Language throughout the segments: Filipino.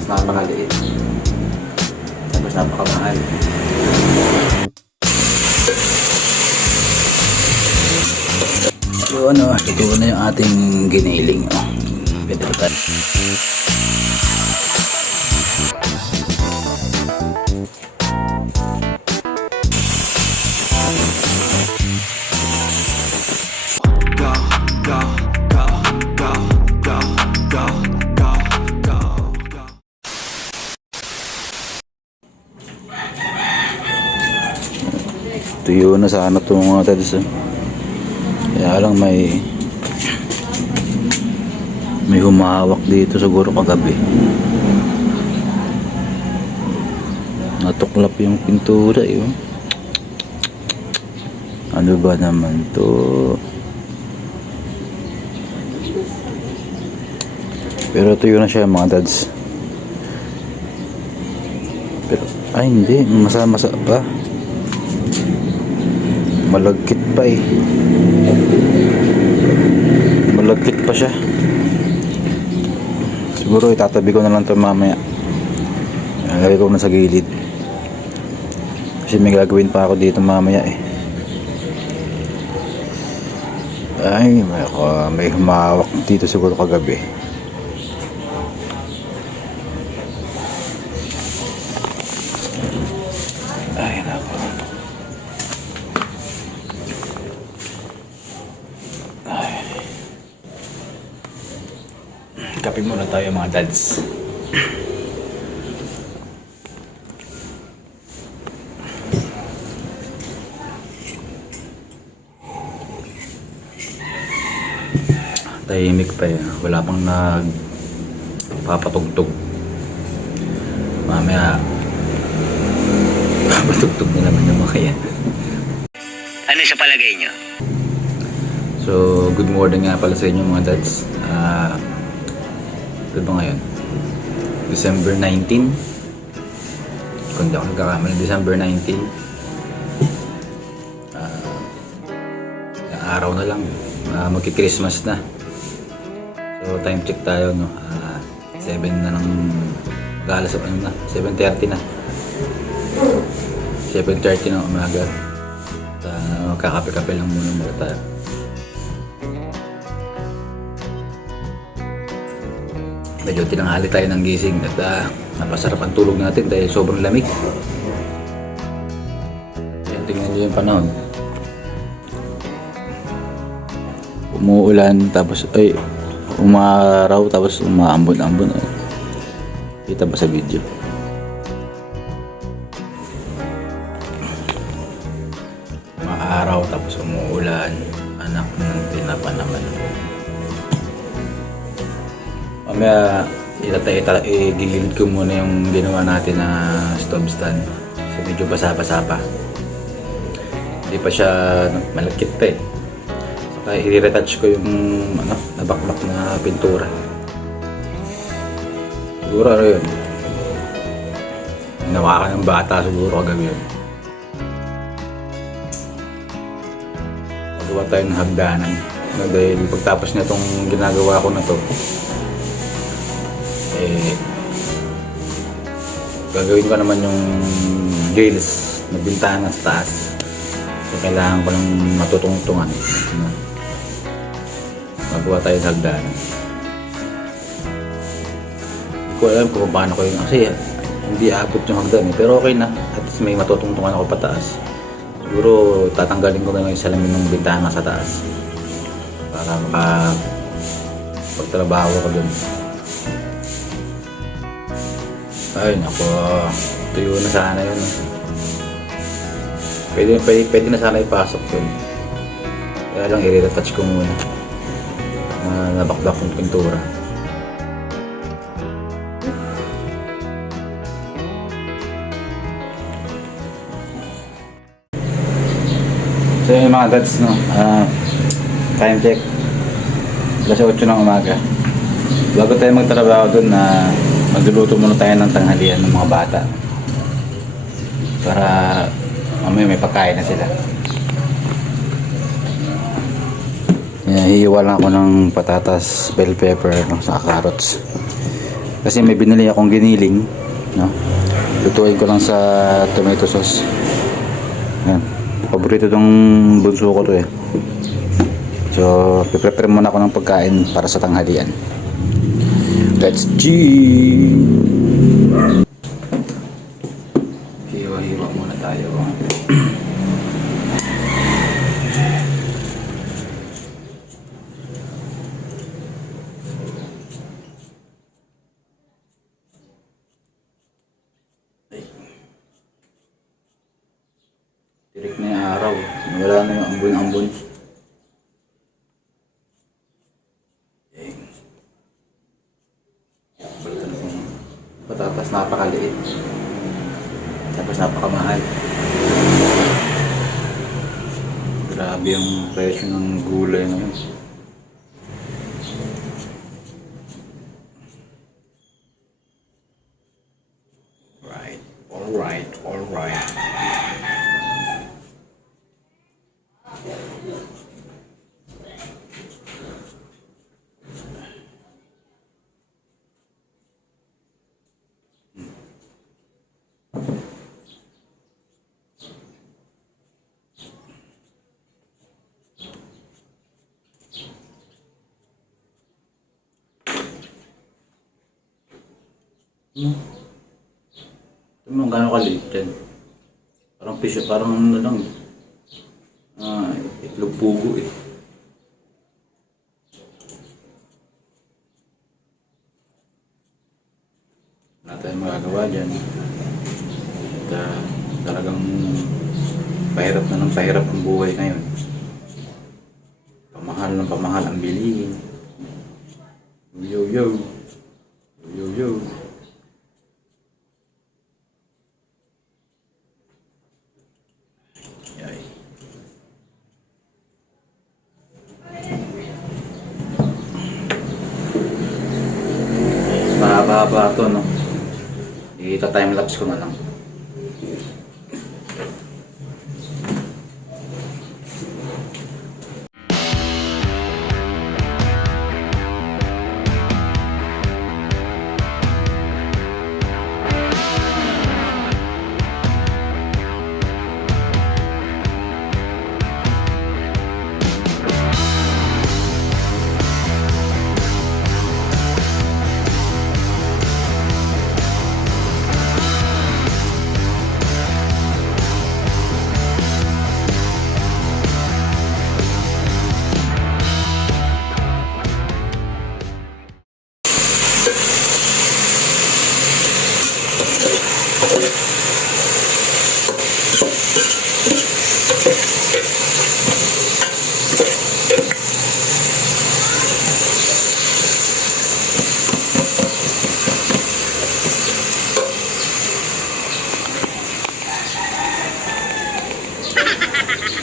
Tapos napakaliit. Tapos napakamahal. So ano, ito na yung ating giniling. Pwede pa tayo. Tuyo na sana ito mga tads. Kaya lang may humahawak dito siguro kagabi. Natuklap yung pintura yun. Ano ba naman to? Pero tuyo na siya mga tads. Pero ay hindi, masa-masa pa. Malagkit pa eh. Malagkit pa siya. Siguro itatabi ko na lang ito mamaya. Lagay ko na sa gilid. Kasi may gagawin pa ako dito mamaya eh. Ay, may humawak dito siguro kagabi. Ay, nako. Kape muna tayo mga dads. Tahimik pa yan. Wala pang nagpapatugtog. Mamaya papatugtog na naman yung mga yan. Ano sa palagay nyo? So, good morning nga pala sa inyo mga dads. Ito ba ngayon? December 19. Kung di ako nagkakamali, December 19. Ilang araw na lang. Magki-Christmas na. So, time check tayo, no? 7 na ng galas, ano na? 7:30 na. 7:30 na umaga. Kakape-kape lang muna tayo. Medyo tinanghali tayo ng gising at napasarap ang tulog natin dahil sobrang lamig. Yan, tingnan nyo yung panahon. Umuulan tapos umaraw tapos umaambon-ambon. Kita ba sa video? Maaraw tapos umuulan. Anak ng tinapa naman. Mamaya igilid ko muna yung ginawa natin na stove stand. So medyo basa-basa pa. Hindi pa siya malagkit pa eh. Saka i-retouch ko yung nabakbak na pintura. Siguro ano yun, ginawa ka ng bata siguro kagabi yun. Magawa tayo ng hagdanan. Dahil pagtapos na itong ginagawa ko na to, gagawin ko naman yung grills na bintana sa taas. So kailangan ko lang matutungtungan. Magawa tayo ng hagdanan. Hindi ko alam kung paano ko yun kasi hindi aabot yung hagdan eh. Pero okay na, at least may matutungtungan ako pataas. Siguro tatanggalin ko na yung salamin ng bintana sa taas para pagtrabaho ko dun. Ay nako, tuyo na sana yun. Pwede na sana ipasok yun. Kaya lang i-retouch ko muna. Nabakbak yung pintura. So yung mga dads, no? Time check. Alas 8 ng umaga. Bago tayo magtrabaho dun magluluto muna tayo ng tanghalian ng mga bata para mamaya may pagkain na sila. Hihiwa lang ako ng patatas, bell pepper, sa carrots. Kasi may binili akong giniling, no? Lutuin ko lang sa tomato sauce. Yan. Paborito tong bunso ko to eh. So, prepare muna ako ng pagkain para sa tanghalian. Let's G! Hiwa-hiwa muna tayo. Tirik na yung araw. Wala na yung ambon-ambon. Tapos napakaliit. Tapos napakamahal. Grabe yung presyo ng gulay ngayon. Right. Alright. Alright. Ito mo gano'ng kaliit yan. Parang pisyo, parang ano lang. Itlog pugo eh. Wala tayong magagawa dyan. At talagang pahirap na ng pahirap ang buhay ngayon. Pamahal ng pamahal ang bilihin. Yo yo. Yo yo. Yay. Mahaba-haba ito, no? I-time-lapse ko na lang.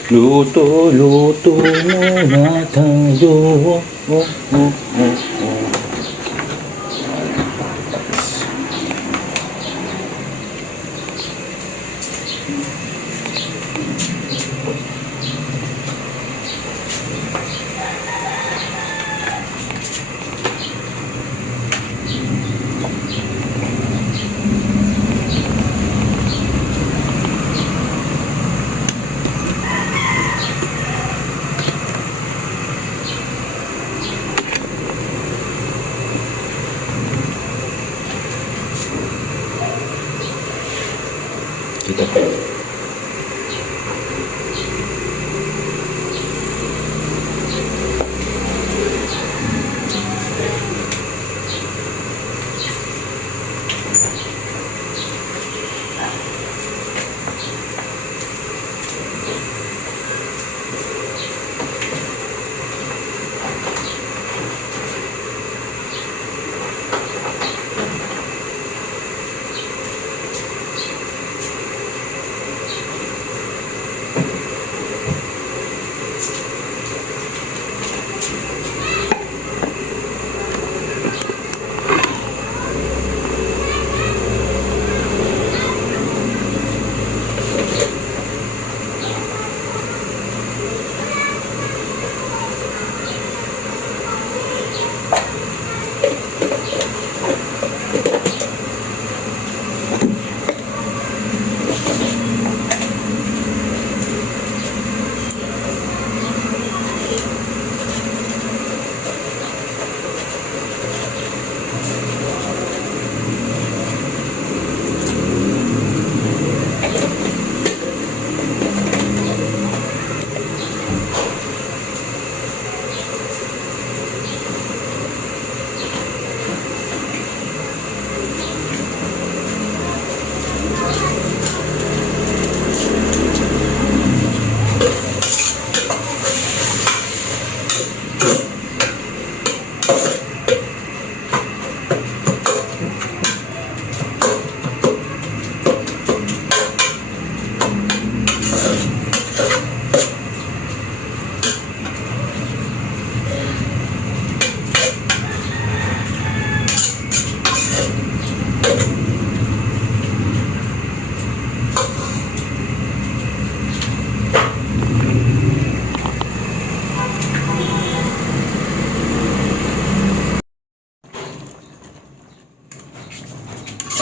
Luto, luto muna tayo. Kita pa.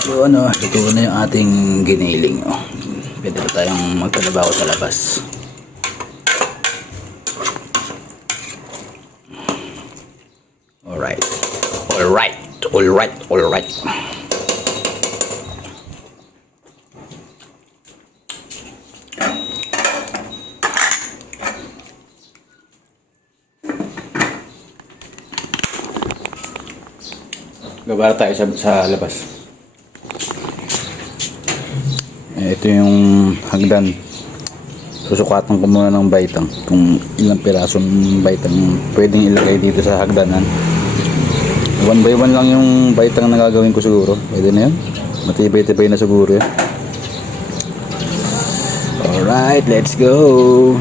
So ano, luto na yung ating giniling. Oh. Pwede na tayong magtrabaho sa labas. Alright. Alright. Alright. Alright. Gabara tayo sa labas. Ito yung hagdan. Susukatan ko muna ng baitang kung ilang pirasong baitang pwedeng ilagay dito sa hagdanan. 1 by 1 lang yung baitang na gagawin ko siguro. Pwede na yun. Matibay-tibay na siguro yun. Alright, let's go.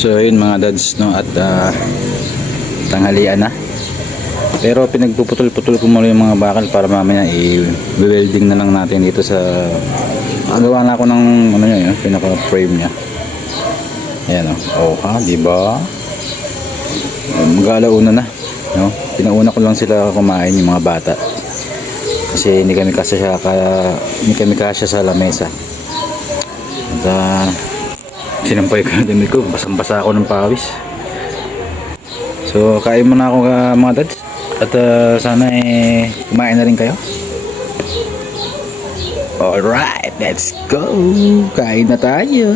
So yun mga dads, no, at tanghalian na. Pero pinagpuputol-putol ko muna yung mga bakal para mamaya i-welding na lang natin dito sa magawa na ako ng ano niya, yun, pinaka frame niya. Ayan oh. Oh ha, di ba? Mag-alauna na, no? Pinauna ko lang sila kumain yung mga bata. Kasi hindi kami kasya sa lamesa. At sinampay ko yung damit ko, basang-basa ako ng pawis. So kain muna ako mga dads. At sana kumain na rin kayo. Alright, let's go. Kain na tayo.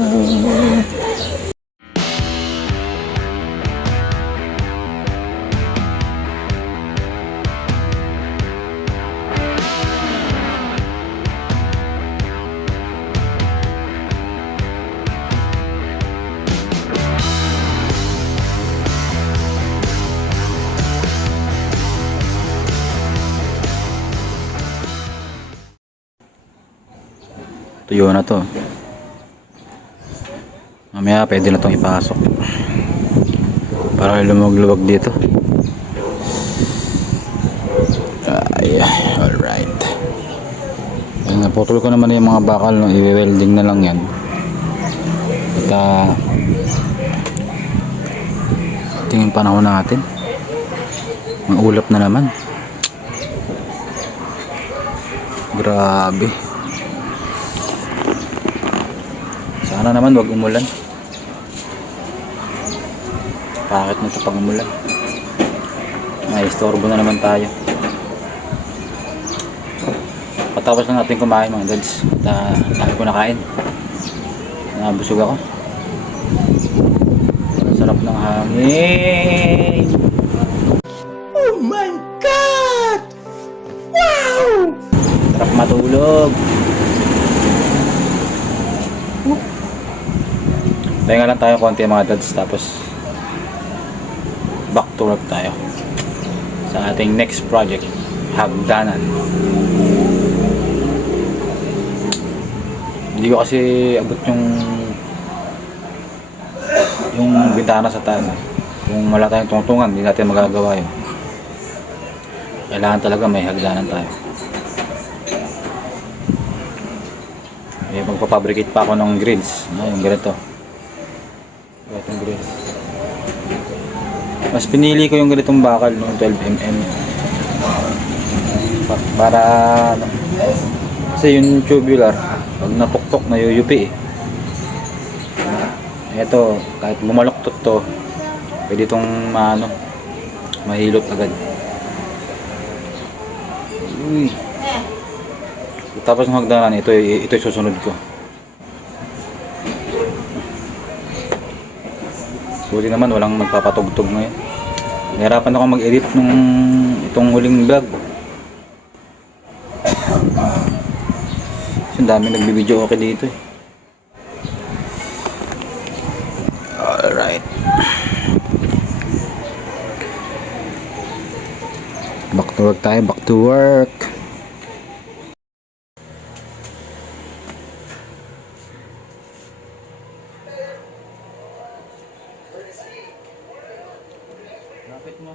Tuyo na to. Mamaya pwede na itong ipasok para lumag-luwag dito. Ay, alright. Ayun, naputol ko naman yung mga bakal, no? I-welding na lang yan. At tingin panahon natin, maulap na naman. Grabe. Sana naman wag umulan. Bakit nito pag umulan? Ay, istorbo na naman tayo. Patapos na natin kumain mga dads. Dami ko nakain. Nabusog ako. Sarap ng hangin. Oh my God! Wow! Sarap matulog. Pahinga lang tayo konti mga dads, tapos back to work tayo sa ating next project, hagdanan. Hindi ko kasi abot yung bintana sa taas. Kung wala tayong tungtungan, hindi natin magagawa yun. Kailangan talaga may hagdanan tayo. Magpapabricate pa ako ng grills, yung ganito. Ganitong grills. Mas pinili ko yung ganitong bakal, yung 12mm. Para kasi yung tubular, pag natuktok na yuyupi eh. Ito, kahit bumaloktot to, pwede itong mahilot agad. Uy. Tapos ng hagdanan, ito susunod ko. Buti naman walang magpapatugtog ngayon. Nahirapan ako mag-edit itong huling vlog. Ang dami nagbibideo okay dito eh. Alright. Back to work tayo, back to work. Lapit mo.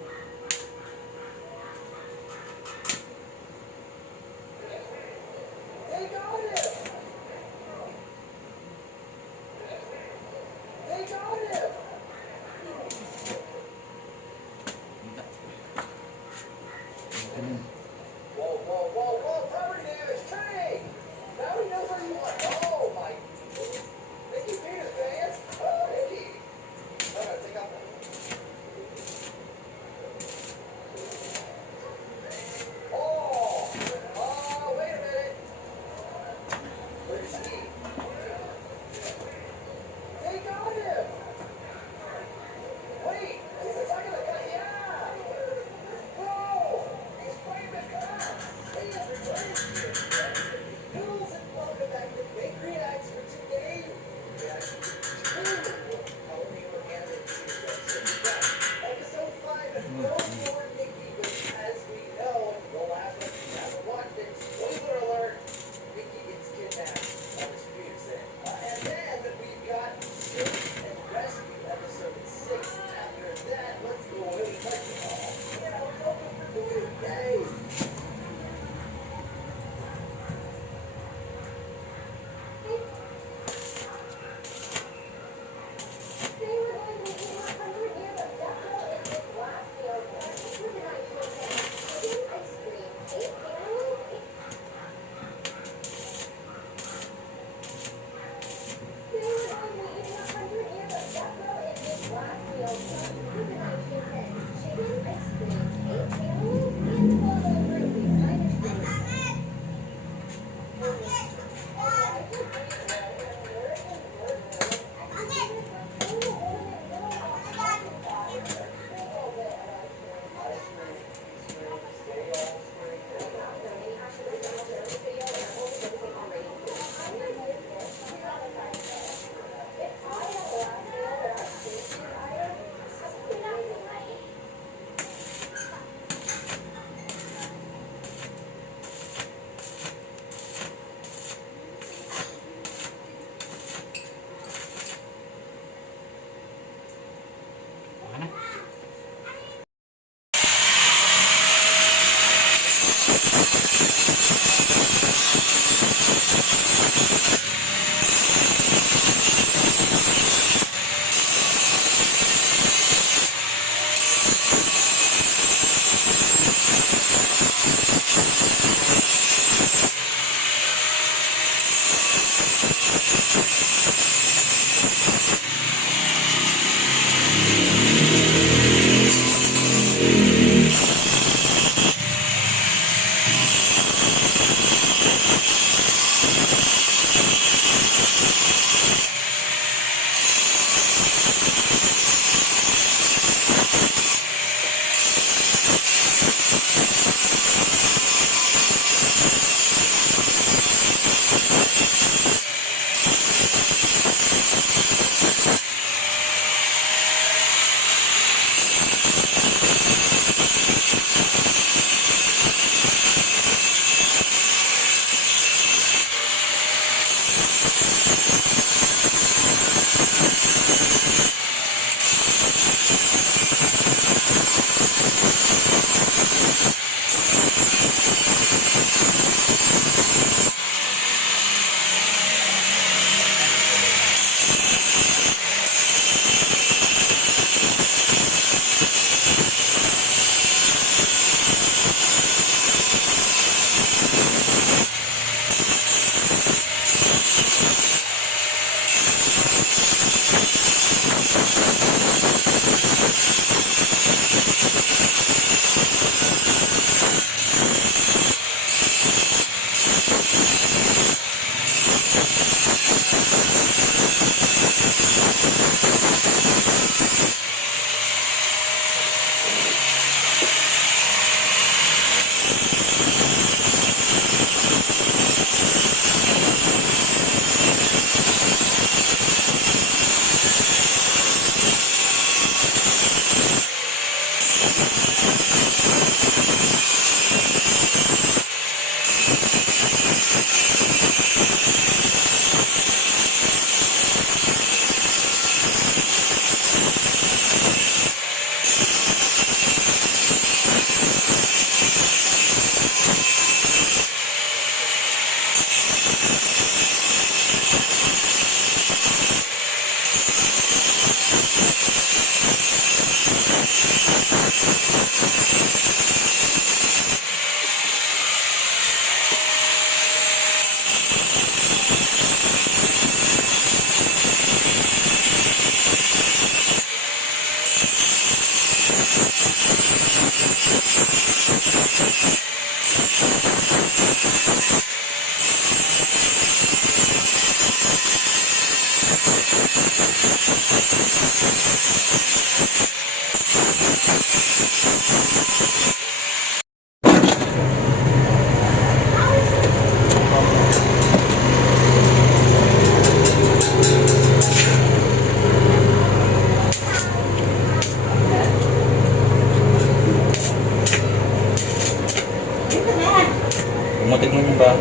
Umutik mo yung ba?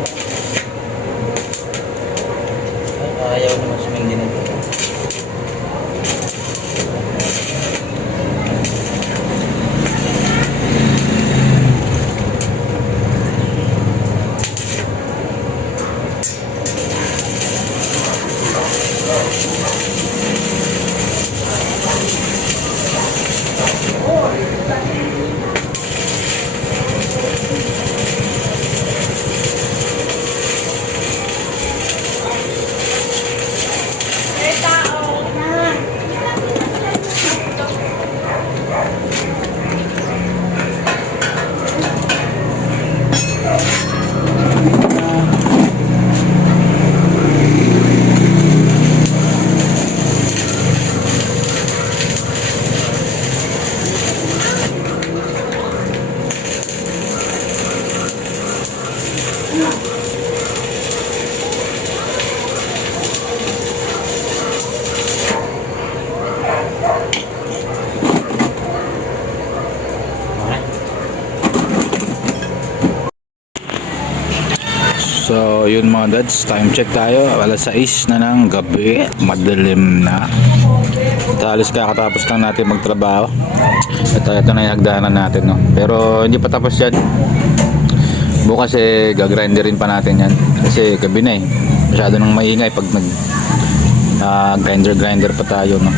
Ay, ayaw naman sumindi na ito. So yun mga dads, time check tayo, alas 6 na ng gabi, madilim na. Talos kakatapos lang natin magtrabaho. Ito na yung hagdanan natin, no? Pero hindi pa tapos yan. Bukas gagrinderin pa natin yan kasi gabi na masyado nang maingay pag nag grinder pa tayo, no?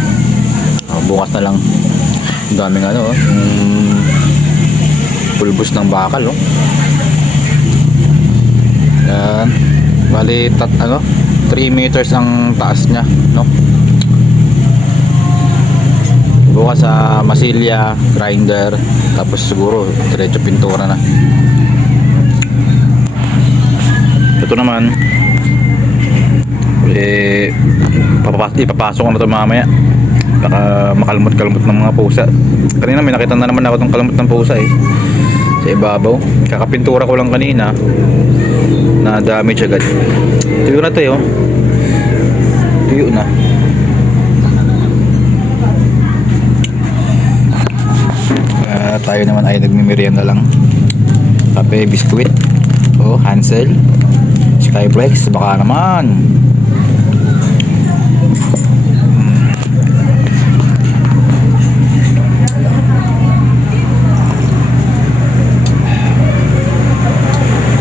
Bukas na lang. Ang daming ano, pulbos ng bakal, oh. Yan. Bali 3 meters ang taas niya, no? Bukas sa masilya, grinder, tapos siguro diretso pintura na. Ito naman ipapasok ko na ito mamaya. Baka makalmot-kalmot ng mga pusa. Kanina may nakita na naman ako ng kalmot ng pusa sa ibabaw. Kakapintura ko lang kanina, na damage agad. Tuyo na tayo. Tuyo na. Tayo naman ay nagmimerienda lang. Kape, biskuit, Hansel, Skyflex, baka naman.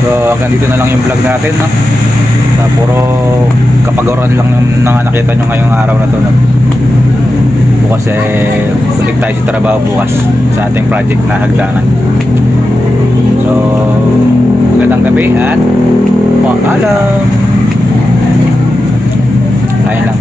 So hanggang dito na lang yung vlog natin, no? Sa puro kapagawaran lang yung nakita nyo ngayong araw na to, no? Bukas balik tayo sa trabaho bukas sa ating project na hagdanan. So magandang gabi at paalam. Kaya lang.